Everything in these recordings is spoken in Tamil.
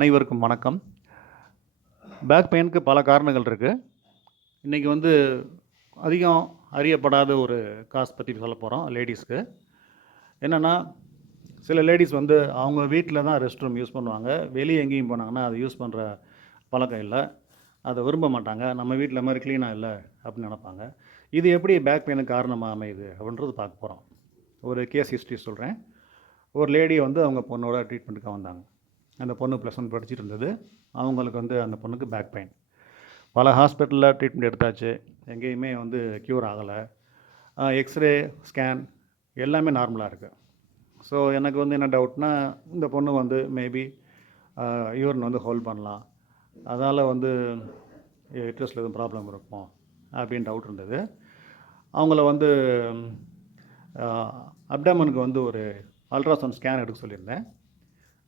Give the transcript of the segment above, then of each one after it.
அனைவருக்கும் வணக்கம். பேக் பெயினுக்கு பல காரணங்கள் இருக்குது. இன்றைக்கி வந்து அதிகம் அறியப்படாத ஒரு காஸ் பற்றி சொல்ல போகிறோம் லேடீஸ்க்கு. என்னென்னா, சில லேடீஸ் வந்து அவங்க வீட்டில் தான் ரெஸ்ட் ரூம் யூஸ் பண்ணுவாங்க. வெளியே எங்கேயும் போனாங்கன்னா அதை யூஸ் பண்ணுற பழக்கம் இல்லை. அதை விரும்ப மாட்டாங்க. நம்ம வீட்டில் மாதிரி க்ளீனாக இல்லை அப்படின்னு நினப்பாங்க. இது எப்படி பேக் பெயினுக்கு காரணமாக அமையுது அப்படின்றது பார்க்க போகிறோம். ஒரு கேஸ் ஹிஸ்ட்ரி சொல்கிறேன். ஒரு லேடி வந்து அவங்க பொண்ணோட ட்ரீட்மெண்ட்டுக்காக வந்தாங்க. அந்த பொண்ணு +1 படிச்சுட்டு இருந்தது. அவங்களுக்கு வந்து அந்த பொண்ணுக்கு பேக் பெயின். பல ஹாஸ்பிட்டலில் ட்ரீட்மெண்ட் எடுத்தாச்சு. எங்கேயுமே வந்து க்யூர் ஆகலை. எக்ஸ்ரே, ஸ்கேன் எல்லாமே நார்மலாக இருக்குது. ஸோ எனக்கு வந்து என்ன டவுட்னா, இந்த பொண்ணு வந்து மேபி யூரின் வந்து ஹோல்ட் பண்ணலாம், அதனால் வந்து யூட்ரஸில் எதுவும் ப்ராப்ளம் இருக்கும் அப்படின்னு டவுட் இருந்தது. அவங்கள வந்து அப்டாமனுக்கு வந்து ஒரு அல்ட்ராசவுண்ட் ஸ்கேன் எடுக்க சொல்லியிருந்தேன்.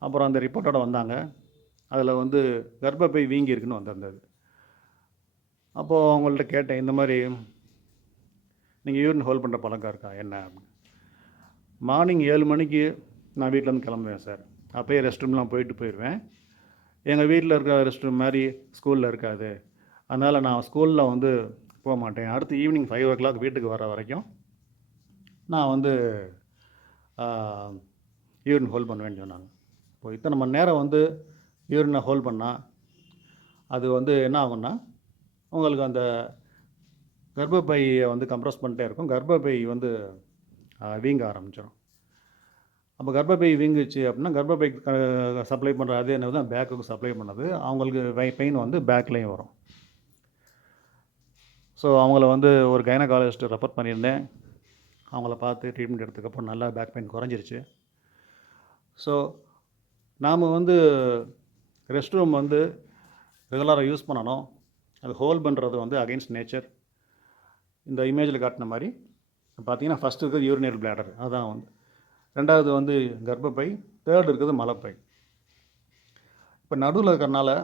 அப்புறம் அந்த ரிப்போர்ட்டோட வந்தாங்க. அதில் வந்து கர்ப்பப்பை வீங்கி இருக்குன்னு வந்திருந்தது. அப்போது அவங்கள்ட்ட கேட்டேன், இந்த மாதிரி நீங்கள் யூரின் ஹோல்ட் பண்ணுற பழக்கம் இருக்கா என்ன அப்படின்னு. மார்னிங் 7 மணிக்கு நான் வீட்டிலேருந்து கிளம்புவேன் சார். அப்போயே ரெஸ்ட் ரூம்லாம் போயிடுவேன். எங்கள் வீட்டில் இருக்கிற ரெஸ்ட் ரூம் மாதிரி ஸ்கூலில் இருக்காது. அதனால் நான் ஸ்கூலில் வந்து போக மாட்டேன். அடுத்து ஈவினிங் 5 o'clock வீட்டுக்கு வர வரைக்கும் நான் வந்து யூரின் ஹோல்ட் பண்ணுவேன்னு சொன்னாங்க. இப்போ இத்தனை மணி நேரம் வந்து யூரினை ஹோல்ட் பண்ணால் அது வந்து என்ன ஆகும்னா, உங்களுக்கு அந்த கர்ப்பப்பையை வந்து கம்ப்ரஸ் பண்ணிட்டே இருக்கும். கர்ப்பப்பை வந்து வீங்க ஆரம்பிச்சிடும். அப்போ கர்ப்பப்பை வீங்குச்சு அப்படின்னா, கர்ப்பப்பை சப்ளை பண்ணுற அதே என்ன தான் பேக்குக்கு சப்ளை பண்ணுது. அவங்களுக்கு பெயின் வந்து பேக்லேயும் வரும். ஸோ அவங்கள வந்து ஒரு கைனகாலஜிஸ்ட் ரெஃபர் பண்ணியிருந்தேன். அவங்கள பார்த்து ட்ரீட்மெண்ட் எடுத்ததுக்கப்புறம் நல்லா பேக் பெயின் குறைஞ்சிருச்சு. ஸோ நாம் வந்து ரெஸ்ட் ரூம் வந்து ரெகுலராக யூஸ் பண்ணணும். அது ஹோல்ட் பண்ணுறது வந்து அகெயின்ஸ்ட் நேச்சர். இந்த இமேஜில் காட்டின மாதிரி பார்த்தீங்கன்னா, ஃபஸ்ட்டு இருக்கிறது யூரினரி பிளாடர், அதுதான் வந்து. ரெண்டாவது வந்து கர்ப்பப்பை, தேர்டு இருக்கிறது மலப்பை. இப்போ நடுவில் இருக்கிறனால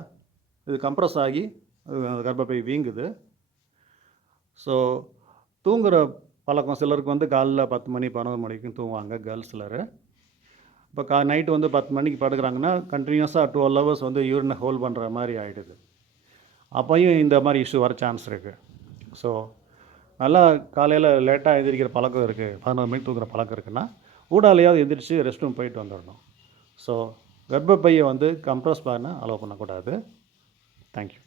இது கம்ப்ரஸ் ஆகி கர்ப்பப்பை வீங்குது. ஸோ தூங்குகிற பழக்கம் சிலருக்கு வந்து காலைல 10 மணி 11 மணிக்கும் தூங்குவாங்க கேர்ள்ஸ் சிலர். இப்போ நைட்டு வந்து 10 மணிக்கு படுக்கிறாங்கன்னா கண்டினியூஸாக 12 hours வந்து யூரினை ஹோல்ட் பண்ணுற மாதிரி ஆகிடுது. அப்போயும் இந்த மாதிரி இஷ்யூ வர சான்ஸ் இருக்குது. ஸோ நல்லா காலையில் லேட்டாக எந்திரிக்கிற பழக்கம் இருக்குது, 11 மணிக்கு தூங்குற பழக்கம் இருக்குன்னா ஊடாலையாவது எந்திரிச்சு ரெஸ்ட் ரூம் போயிட்டு வந்துடணும். ஸோ கர்ப்பப்பையை வந்து கம்ப்ரஸ் பண்ண அலோவ் பண்ணக்கூடாது. தேங்க்யூ.